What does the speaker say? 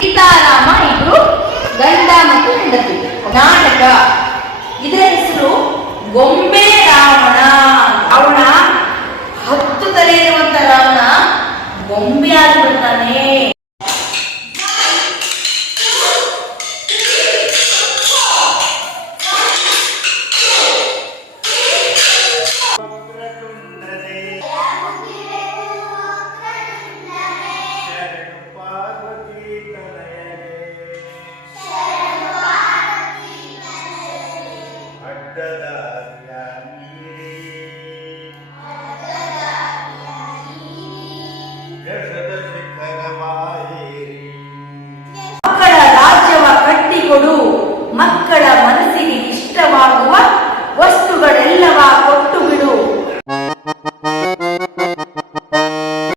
ಸೀತಾರಾಮ ಇಬ್ರು ಗಂಡ ಮತ್ತು ಹೆಂಡತಿ. ನಾಟಕ. ಇದರ ಹೆಸರು ಗೊಂಬೆ ರಾವಣ. ಅವನ ಹತ್ತು ತಲೆ ಇರುವಂತ ರಾವಣ ಗೊಂಬೆ Yes,